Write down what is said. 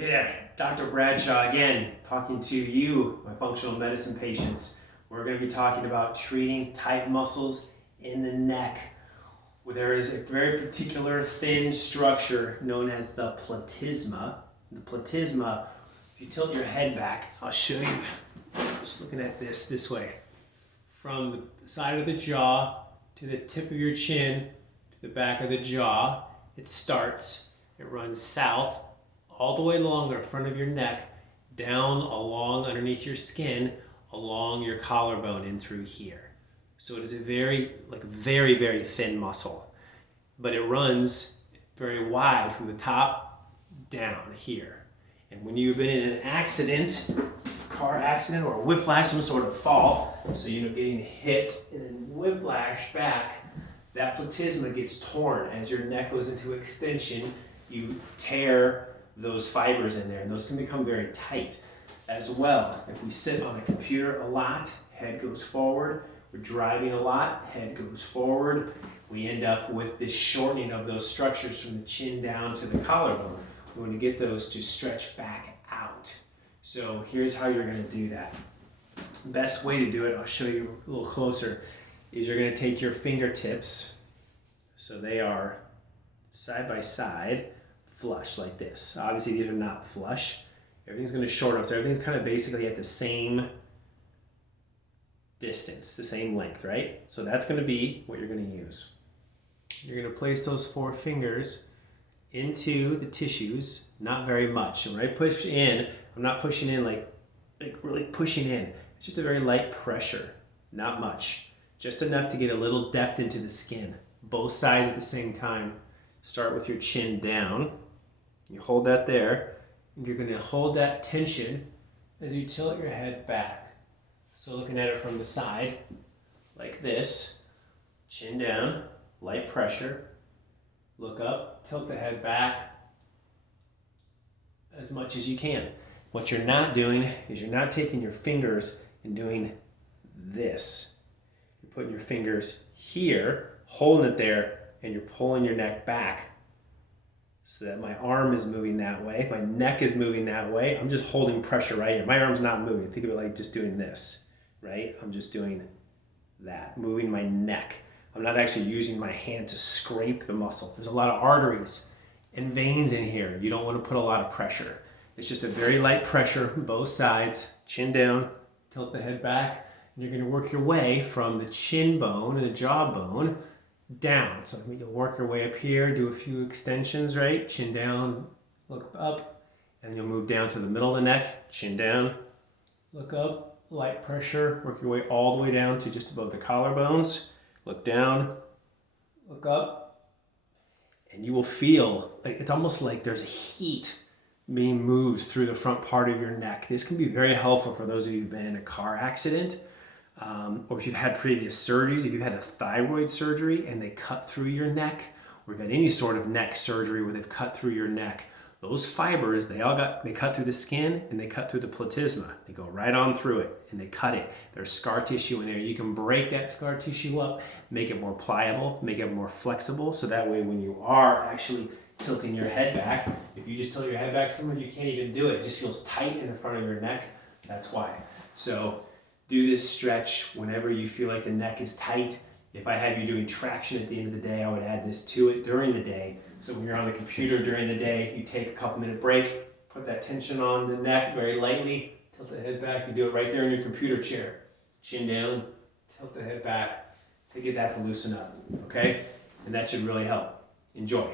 Hey there, Dr. Bradshaw again, talking to you, my functional medicine patients. We're going to be talking about treating tight muscles in the neck. There is a very particular thin structure known as the platysma. The platysma, if you tilt your head back, I'll show you, just looking at this way. From the side of the jaw to the tip of your chin to the back of the jaw, it runs south, all the way along the front of your neck, down along underneath your skin, along your collarbone in through here. So it is a very, very thin muscle, but it runs very wide from the top down here. And when you've been in an accident, car accident or whiplash, some sort of fall, so getting hit and then whiplash back, that platysma gets torn. As your neck goes into extension, you tear those fibers in there, and those can become very tight as well. If we sit on the computer a lot, head goes forward. We're driving a lot, head goes forward. We end up with this shortening of those structures from the chin down to the collarbone. We want to get those to stretch back out. So here's how you're going to do that. Best way to do it, I'll show you a little closer, is you're going to take your fingertips, so they are side by side, flush like this. Obviously these are not flush. Everything's going to shorten up, so everything's kind of basically at the same distance, the same length, right? So that's going to be what you're going to use. You're going to place those 4 fingers into the tissues, not very much. And when I push in, I'm not pushing in like really pushing in. It's just a very light pressure, not much. Just enough to get a little depth into the skin, both sides at the same time. Start with your chin down. You hold that there, and you're going to hold that tension as you tilt your head back. So looking at it from the side, like this, chin down, light pressure, look up, tilt the head back as much as you can. What you're not doing is you're not taking your fingers and doing this. You're putting your fingers here, holding it there, and you're pulling your neck back so that my arm is moving that way, my neck is moving that way. I'm just holding pressure right here. My arm's not moving. Think of it like just doing this, right? I'm just doing that, moving my neck. I'm not actually using my hand to scrape the muscle. There's a lot of arteries and veins in here. You don't want to put a lot of pressure. It's just a very light pressure from both sides, chin down, tilt the head back, and you're going to work your way from the chin bone and the jaw bone down. So you'll work your way up here, do a few extensions, right? Chin down, look up, and you'll move down to the middle of the neck, chin down, look up, light pressure, work your way all the way down to just above the collarbones, look down, look up, and you will feel like it's almost like there's a heat being moved through the front part of your neck. This can be very helpful for those of you who've been in a car accident, or if you've had previous surgeries, if you've had a thyroid surgery and they cut through your neck, or you've had any sort of neck surgery where they've cut through your neck, those fibers, they cut through the skin and they cut through the platysma. They go right on through it and they cut it. There's scar tissue in there. You can break that scar tissue up, make it more pliable, make it more flexible, so that way when you are actually tilting your head back, if you just tilt your head back somewhere, you can't even do it. It just feels tight in the front of your neck. That's why. So do this stretch whenever you feel like the neck is tight. If I have you doing traction at the end of the day, I would add this to it during the day. So when you're on the computer during the day, you take a couple-minute break, put that tension on the neck very lightly, tilt the head back. You do it right there in your computer chair. Chin down, tilt the head back to get that to loosen up, okay? And that should really help. Enjoy.